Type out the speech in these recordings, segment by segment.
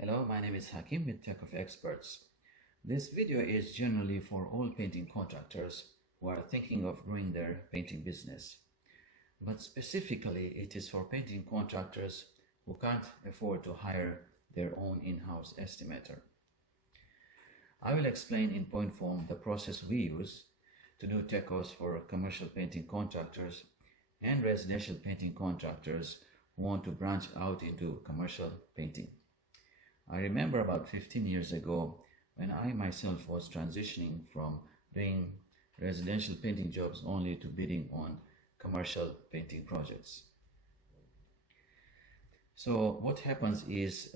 Hello, my name is Hakim with Takeoff Experts. This video is generally for all painting contractors who are thinking of growing their painting business. But specifically, it is for painting contractors who can't afford to hire their own in-house estimator. I will explain in point form the process we use to do takeoffs for commercial painting contractors and residential painting contractors who want to branch out into commercial painting. I remember about 15 years ago when I myself was transitioning from doing residential painting jobs only to bidding on commercial painting projects. So what happens is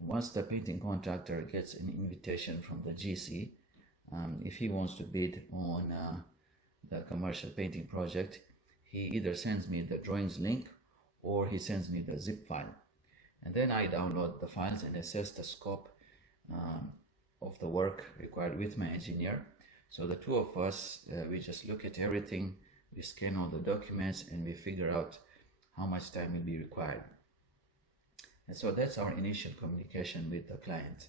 once the painting contractor gets an invitation from the GC, if he wants to bid on the commercial painting project, he either sends me the drawings link or he sends me the zip file. And then I download the files and assess the scope of the work required with my engineer. So the two of us, we just look at everything, we scan all the documents, and we figure out how much time will be required. And so that's our initial communication with the client.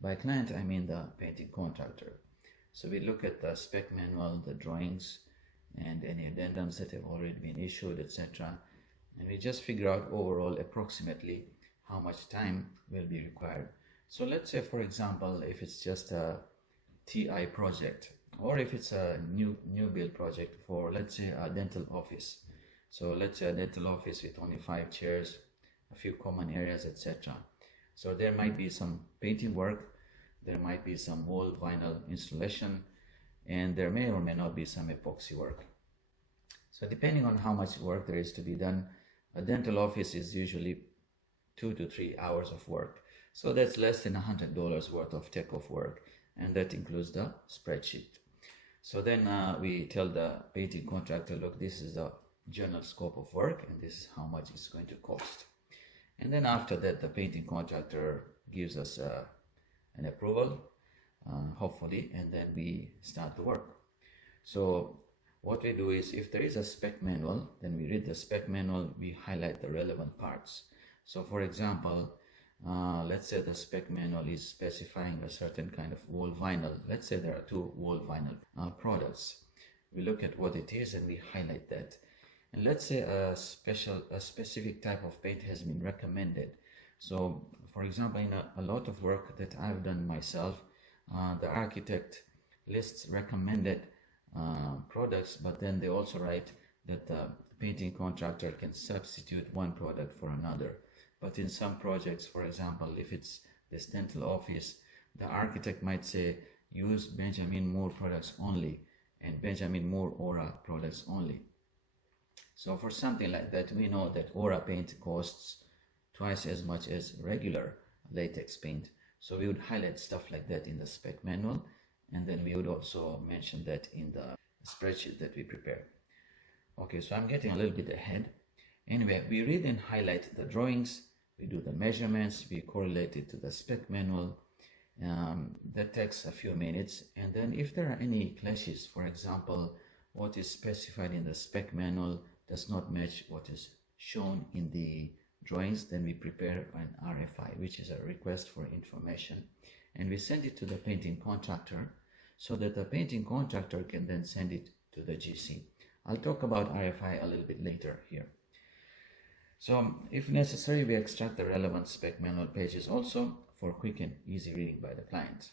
By client, I mean the painting contractor. So we look at the spec manual, the drawings, and any addendums that have already been issued, etc. And we just figure out overall approximately how much time will be required. So let's say, for example, if it's just a TI project, or if it's a new build project for, let's say, a dental office. So let's say a dental office with only 5 chairs, a few common areas, etc. So there might be some painting work, there might be some wall vinyl installation, and there may or may not be some epoxy work. So depending on how much work there is to be done, a dental office is usually 2 to 3 hours of work. So that's less than $100 worth of takeoff work, and that includes the spreadsheet. So then we tell the painting contractor, look, this is the general scope of work and this is how much it's going to cost. And then after that, the painting contractor gives us an approval, hopefully, and then we start the work. So what we do is, if there is a spec manual, then we read the spec manual, we highlight the relevant parts. So for example, let's say the spec manual is specifying a certain kind of wall vinyl. Let's say there are 2 wall vinyl products. We look at what it is and we highlight that. And let's say a specific type of paint has been recommended. So for example, in a lot of work that I've done myself, the architect lists recommended products, but then they also write that the painting contractor can substitute one product for another. But in some projects, for example, if it's this dental office, the architect might say use Benjamin Moore products only and Benjamin Moore Aura products only. So for something like that, we know that Aura paint costs twice as much as regular latex paint. So we would highlight stuff like that in the spec manual, and then we would also mention that in the spreadsheet that we prepare. Okay, so I'm getting a little bit ahead. Anyway, we read and highlight the drawings, we do the measurements, we correlate it to the spec manual. That takes a few minutes, and then if there are any clashes, for example, what is specified in the spec manual does not match what is shown in the drawings, then we prepare an RFI, which is a request for information, and we send it to the painting contractor so that the painting contractor can then send it to the GC. I'll talk about RFI a little bit later here. So if necessary, we extract the relevant spec manual pages also for quick and easy reading by the client.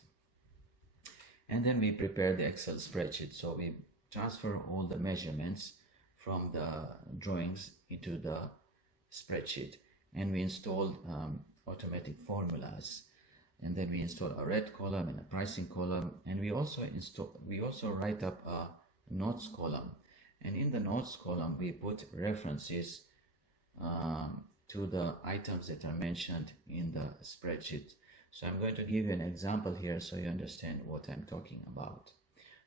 And then we prepare the Excel spreadsheet. So we transfer all the measurements from the drawings into the spreadsheet, and we install automatic formulas, and then we install a red column and a pricing column, and we also write up a notes column, and in the notes column we put references to the items that are mentioned in the spreadsheet. So I'm going to give you an example here so you understand what I'm talking about.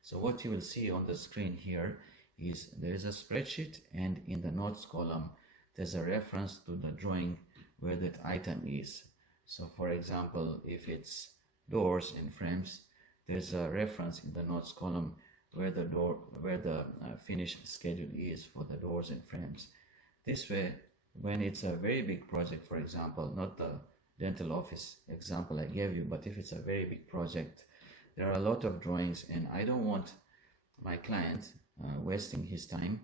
So what you will see on the screen here is there is a spreadsheet, and in the notes column there's a reference to the drawing where that item is. So for example, if it's doors and frames, there's a reference in the notes column where the finish schedule is for the doors and frames. This way, when it's a very big project, for example, not the dental office example I gave you, but if it's a very big project, there are a lot of drawings, and I don't want my client wasting his time,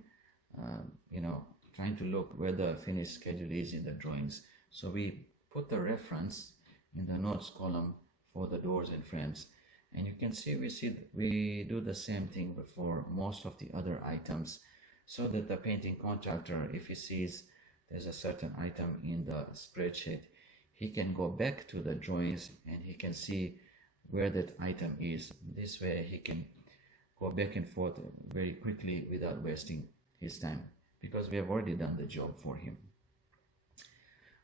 trying to look where the finished schedule is in the drawings. So we put the reference in the notes column for the doors and frames, and you can see we do the same thing for most of the other items, so that the painting contractor, if he sees there's a certain item in the spreadsheet, he can go back to the drawings and he can see where that item is. This way he can go back and forth very quickly without wasting his time, because we have already done the job for him.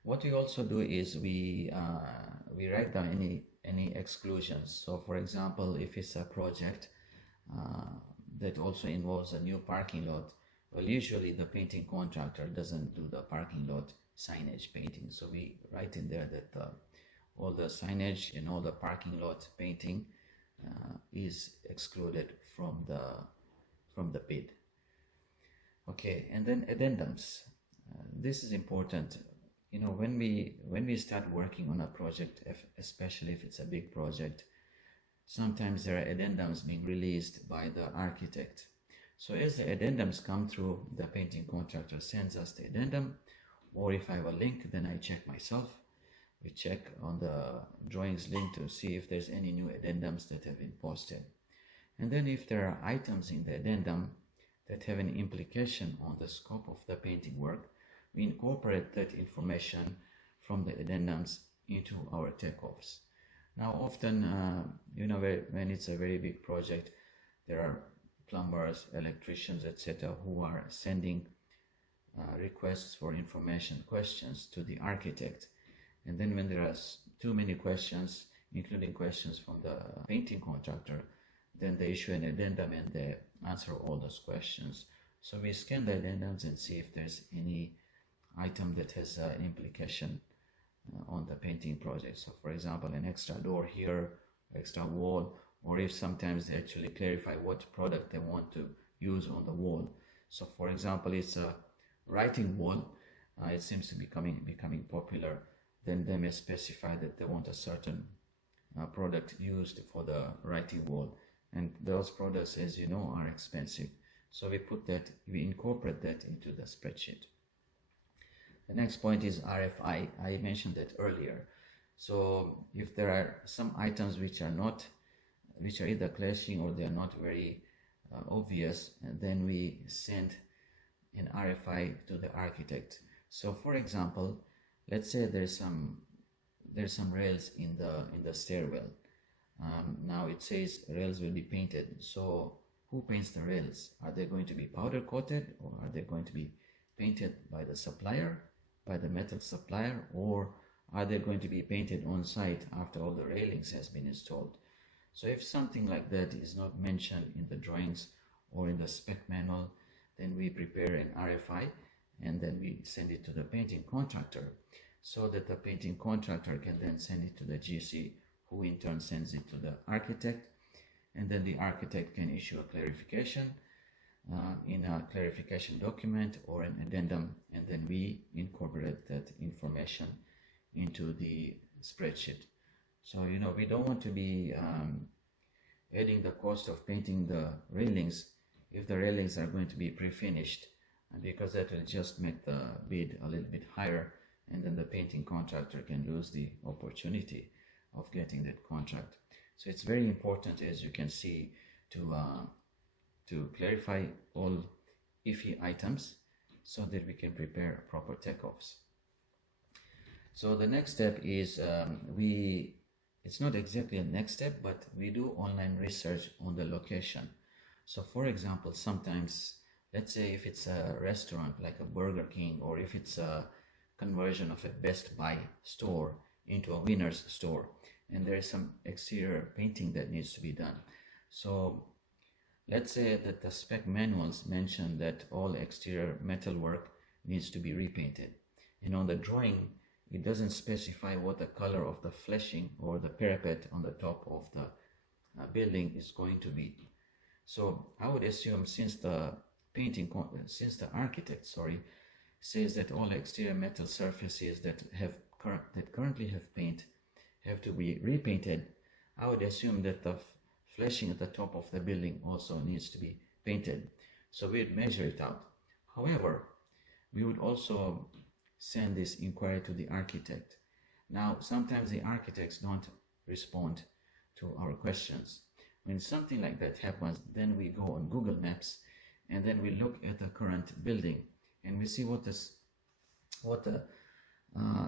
What we also do is we write down any exclusions. So for example, if it's a project that also involves a new parking lot, well, usually the painting contractor doesn't do the parking lot signage painting. So we write in there that all the signage and all the parking lot painting is excluded from the bid. Okay, and then addendums. This is important. When we start working on a project, especially if it's a big project, sometimes there are addendums being released by the architect. So as the addendums come through, the painting contractor sends us the addendum, or if I have a link, then I check myself. We check on the drawings link to see if there's any new addendums that have been posted. And then if there are items in the addendum that have an implication on the scope of the painting work, we incorporate that information from the addendums into our takeoffs. Now often, when it's a very big project, there are plumbers, electricians, etc., who are sending requests for information, questions to the architect. And then when there are too many questions, including questions from the painting contractor, then they issue an addendum and they answer all those questions. So we scan the addendums and see if there's any item that has an implication on the painting project. So for example, an extra door here, extra wall, or if sometimes they actually clarify what product they want to use on the wall. So for example, it's a writing wall, it seems to be becoming popular, then they may specify that they want a certain product used for the writing wall, and those products, as you know, are expensive. So we incorporate that into the spreadsheet. The next point is RFI. I mentioned that earlier. So if there are some items which are either clashing or they are not very obvious, then we send an RFI to the architect. So for example, let's say there's some rails in the stairwell. Now it says rails will be painted. So who paints the rails? Are they going to be powder coated, or are they going to be painted by the supplier, by the metal supplier, or are they going to be painted on site after all the railings has been installed? So if something like that is not mentioned in the drawings or in the spec manual, then we prepare an RFI and then we send it to the painting contractor, so that the painting contractor can then send it to the GC, who in turn sends it to the architect, and then the architect can issue a clarification in a clarification document or an addendum, and then we incorporate that information into the spreadsheet. So we don't want to be adding the cost of painting the railings if the railings are going to be pre-finished, because that will just make the bid a little bit higher, and then the painting contractor can lose the opportunity of getting that contract. So it's very important, as you can see, to clarify all iffy items so that we can prepare proper takeoffs. So the next step is it's not exactly a next step, but we do online research on the location. So for example, sometimes, let's say if it's a restaurant like a Burger King, or if it's a conversion of a Best Buy store into a Winners store, and there is some exterior painting that needs to be done. So let's say that the spec manuals mention that all exterior metalwork needs to be repainted, and on the drawing it doesn't specify what the color of the flashing or the parapet on the top of the building is going to be. So I would assume, since the architect says that all exterior metal surfaces that have that currently have paint have to be repainted, I would assume that the flashing at the top of the building also needs to be painted. So we'd measure it out. However, we would also send this inquiry to the architect. Now, sometimes the architects don't respond to our questions. When something like that happens, then we go on Google Maps and then we look at the current building and we see what the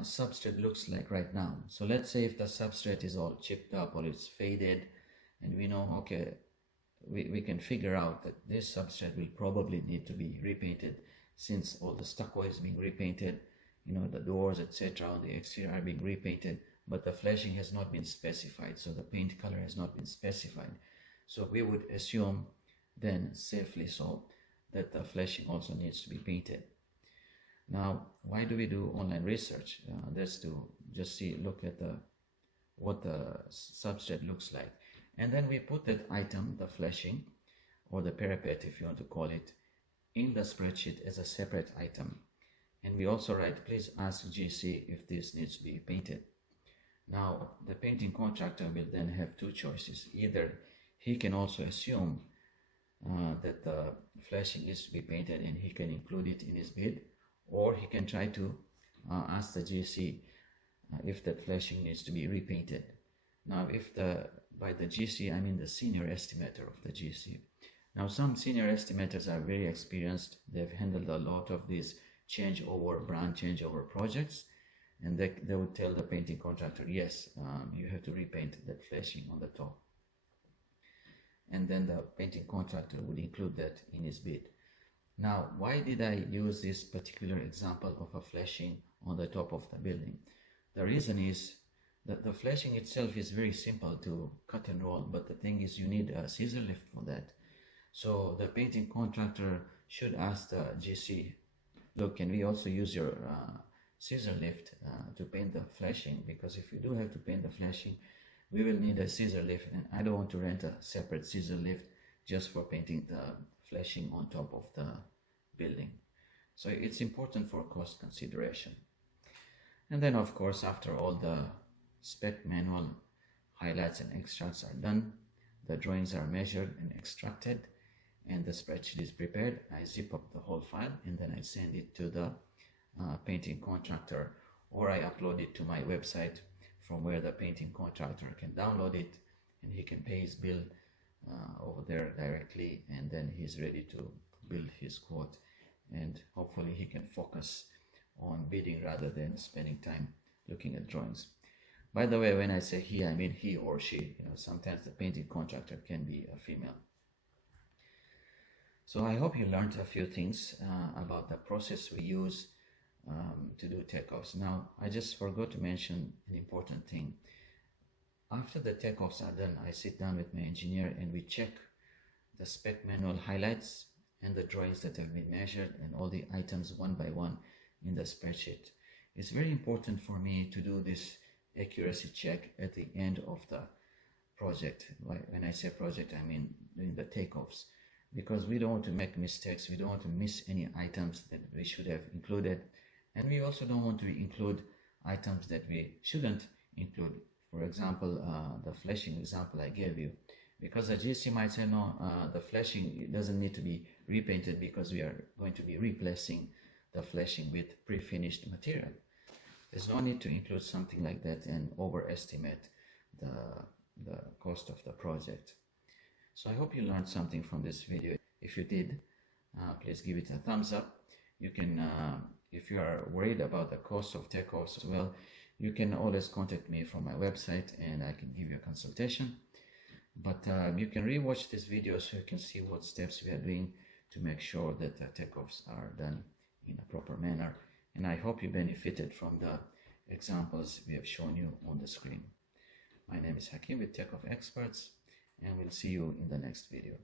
substrate looks like right now. So let's say if the substrate is all chipped up or it's faded, and we know, okay, we can figure out that this substrate will probably need to be repainted, since all the stucco is being repainted, the doors, etc. on the exterior are being repainted, but the flashing has not been specified, so the paint color has not been specified. So we would assume then, safely so, that the flashing also needs to be painted. Now, why do we do online research? That's to just look at what the substrate looks like. And then we put that item, the flashing, or the parapet if you want to call it, in the spreadsheet as a separate item. And we also write, please ask GC if this needs to be painted. Now, the painting contractor will then have two choices. Either he can also assume that the flashing needs to be painted and he can include it in his bid, or he can try to ask the GC if that flashing needs to be repainted. Now, by the GC, I mean the senior estimator of the GC. Now, some senior estimators are very experienced. They've handled a lot of these brand changeover projects, and they would tell the painting contractor, yes, you have to repaint that flashing on the top. And then the painting contractor would include that in his bid. Now, why did I use this particular example of a flashing on the top of the building? The reason is that the flashing itself is very simple to cut and roll, but the thing is you need a scissor lift for that. So the painting contractor should ask the GC, look, can we also use your scissor lift to paint the flashing? Because if you do have to paint the flashing, we will need a scissor lift, and I don't want to rent a separate scissor lift just for painting the flashing on top of the building. So it's important for cost consideration. And then, of course, after all the spec manual highlights and extracts are done, the drawings are measured and extracted, and the spreadsheet is prepared, I zip up the whole file and then I send it to the painting contractor, or I upload it to my website from where the painting contractor can download it and he can pay his bill over there directly, and then he's ready to build his quote, and hopefully he can focus on bidding rather than spending time looking at drawings. By the way, when I say he, I mean he or she. Sometimes the painting contractor can be a female. So I hope you learned a few things about the process we use to do takeoffs. Now, I just forgot to mention an important thing. After the takeoffs are done, I sit down with my engineer and we check the spec manual highlights and the drawings that have been measured and all the items one by one in the spreadsheet. It's very important for me to do this accuracy check at the end of the project. When I say project, I mean doing the takeoffs, because we don't want to make mistakes. We don't want to miss any items that we should have included, and we also don't want to include items that we shouldn't include. For example, the flashing example I gave you, because the GC might say, no, the flashing doesn't need to be repainted because we are going to be replacing the flashing with pre-finished material. There's no need to include something like that and overestimate the cost of the project. So I hope you learned something from this video. If you did, please give it a thumbs up. You can, if you are worried about the cost of takeoffs as well, you can always contact me from my website and I can give you a consultation. But you can rewatch this video so you can see what steps we are doing to make sure that the takeoffs are done in a proper manner. And I hope you benefited from the examples we have shown you on the screen. My name is Hakim with Takeoff Experts, and we'll see you in the next video.